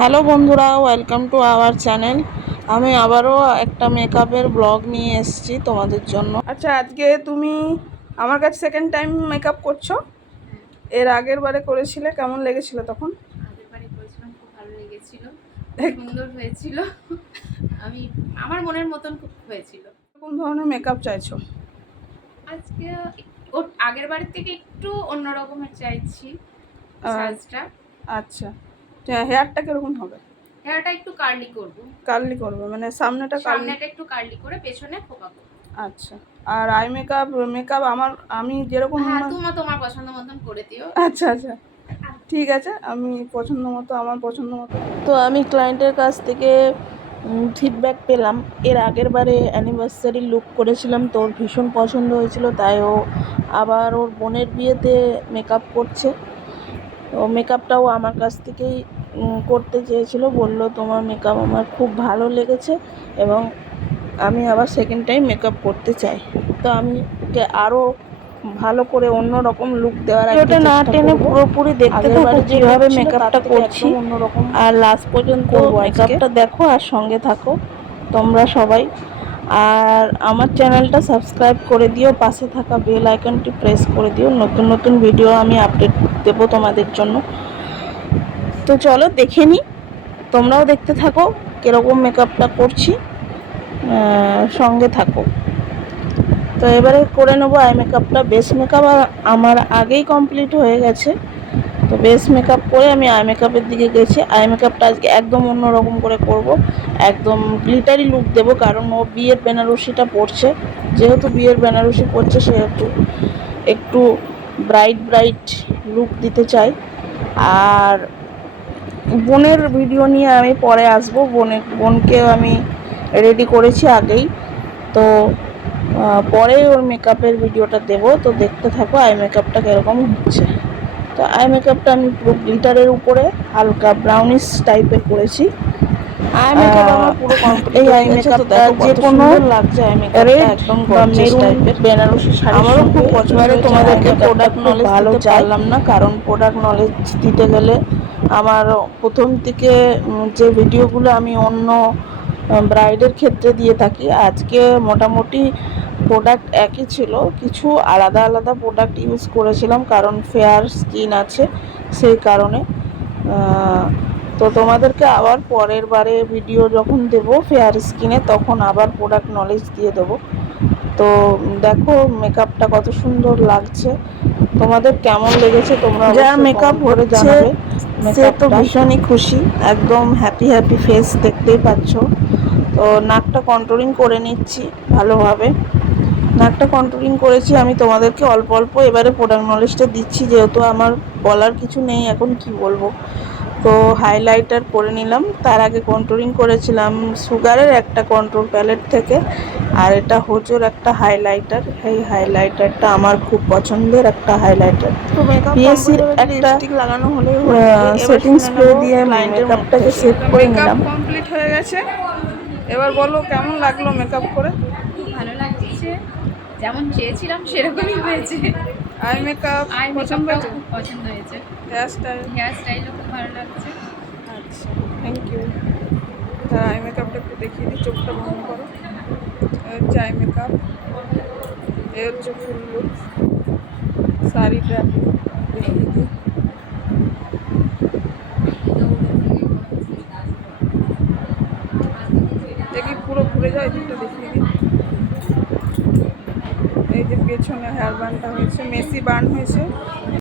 Hello বন্ধুরা, welcome to our channel. আমি আবারও একটা মেকআপের ব্লগ নিয়ে এসেছি তোমাদের জন্য। আচ্ছা, আজকে তুমি আমার কাছে সেকেন্ড টাইম মেকআপ করছো। এর আগের বারে করেছিলে, কেমন লেগেছিল তখন? আগের বারে করেছিলাম, খুব ভালো লেগেছিল, সুন্দর হয়েছিল। আমি আমার মনের মতন খুব হয়েছিল। কোন ধরনের মেকআপ চাইছো? আজকে ওর আগের বারের থেকে একটু অন্য রকমের চাইছি সাজটা। আচ্ছা, হেয়ারটা কিরকম হবে? হেয়ারটা একটু কার্লি করব। কার্লি করবে মানে সামনেটা একটু কার্লি করে পেছনে খোপা করব। আচ্ছা, আর আই মেকআপ মেকআপ আমি যেরকম তোমার পছন্দ মতন করে দিও। আচ্ছা আচ্ছা, ঠিক আছে, আমি আমার পছন্দ মতো। তো আমি ক্লায়েন্টের কাছ থেকে ফিডব্যাক পেলাম। এর আগের বারে অ্যানিভার্সারি লুক করেছিলাম, তো ওর ভীষণ পছন্দ হয়েছিল, তাই ও আবার ওর বোনের বিয়েতে মেকআপ করছে। ও মেকআপটাও আমার কাছ থেকেই করতে চেয়েছিল, বলল তোমার মেকআপ আমার খুব ভালো লেগেছে এবং আমি আবার সেকেন্ড টাইম মেকআপ করতে চাই। তো আমি ওকে আরও ভালো করে অন্য রকম লুক দেওয়ার একটা না টেনে পুরোপুরি দেখতে থাকো যেভাবে মেকআপটা করছি, অন্যরকম আর লাস্ট পর্যন্ত মেকআপটা দেখো আর সঙ্গে থাকো তোমরা সবাই। আর আমার চ্যানেলটা সাবস্ক্রাইব করে দিও, পাশে থাকা বেল আইকনটি প্রেস করে দিও, নতুন নতুন ভিডিও আমি আপডেট দেবো তোমাদের জন্য। তো চলো দেখে নিই, তোমরাও দেখতে থাকো কীরকম মেকআপটা করছি, সঙ্গে থাকো। তো এবারে করে নেবো আই মেকআপটা। বেস মেকআপ আমার আগেই কমপ্লিট হয়ে গেছে, তো বেস মেকআপ করে আমি আই মেকআপের দিকে গেছি। আই মেকআপটা আজকে একদম অন্যরকম করে করব, একদম গ্লিটারি লুক দেব, কারণ ও বিয়ের বেনারসিটা পরছে। যেহেতু বিয়ের বেনারসি পরছে সেহেতু একটু ব্রাইট লুক দিতে চাই। আর বোনের ভিডিও নিয়ে আমি পরে আসবো, বোনকে আমি রেডি করেছি আগেই, তো পরে ওর মেকআপের ভিডিওটা দেবো। তো দেখতে থাকো আই মেকআপটা কীরকম হচ্ছে। তো আই মেকআপটা আমি পুরো গ্লিটারের উপরে হালকা ব্রাউনিশ টাইপের করেছি। আই মেকআপ আমার পুরো কমপ্লিট। এই আই মেকআপটা যে কোনো লাগছে, আই মেকআপটা একদম গর্জিয়াস টাইপের বেনারসি শাড়ি। আমারও খুব পছন্দ। তোমাদেরকে প্রোডাক্ট নলেজ ভালো চাইলাম না, কারণ প্রোডাক্ট নলেজ দিতে গেলে আমার প্রথম থেকে যে ভিডিওগুলো আমি অন্য ব্রাইডের ক্ষেত্রে দিয়ে থাকি, আজকে মোটামুটি প্রোডাক্ট একই ছিল, কিছু আলাদা আলাদা প্রোডাক্ট ইউজ করেছিলাম, কারণ ফেয়ার স্কিন আছে সেই কারণে। তো তোমাদেরকে আবার পরের বারে ভিডিও যখন দেব ফেয়ার স্কিনে, তখন আবার প্রোডাক্ট নলেজ দিয়ে দেবো। তো দেখো মেকআপটা কত সুন্দর লাগছে, তোমাদের কেমন লেগেছে তোমরা যার মেকআপ করে জানাবে। সে তো ভীষণই খুশি, একদম হ্যাপি ফেস দেখতেই পাচ্ছ। তো নাকটা কন্ট্রোলিং করে নিচ্ছি ভালোভাবে। নাকটা কন্ট্রোলিং করেছি আমি, তোমাদেরকে অল্প অল্প এবারে প্রোডাক্ট নলেজটা দিচ্ছি, যেহেতু আমার বলার কিছু নেই এখন কি বলবো। তো হাইলাইটার করে নিলাম, তার আগে কন্ট্রোলিং করেছিলাম সুগারের একটা কন্ট্রোল প্যালেট থেকে, আর এটা হোজোর একটা হাইলাইটার। এই হাইলাইটারটা আমার খুব পছন্দের একটা হাইলাইটার। তো পিএসসির একটা লাগানো হলে সেটিং স্প্রে দিয়ে মেকআপটাকে সেট করে নিলাম। কমপ্লিট হয়ে গেছে। এবার বলো কেমন লাগলো মেকআপ করে? খুব ভালো লাগছে, যেমন চেয়েছিলাম সেরকমই হয়েছে। আই মেকআপ পছন্দ হয়েছে? খুব পছন্দ হয়েছে। হেয়ার স্টাইলও খুব ভালো লাগছে। আচ্ছা, থ্যাংক ইউ। আই মেকআপটা একটু দেখিয়ে দিই, চোখটা বন্ধ করো। হচ্ছে আই মেকআপ, এ হচ্ছে ফুল লুক। শাড়িটা দেখিয়ে দিই। দেখি পুরো ঘুরে যায়, এদিকটা দেখিয়ে দিই। এই যে পেছনে হেয়ার বানটা হয়েছে, মেসি বান হয়েছে।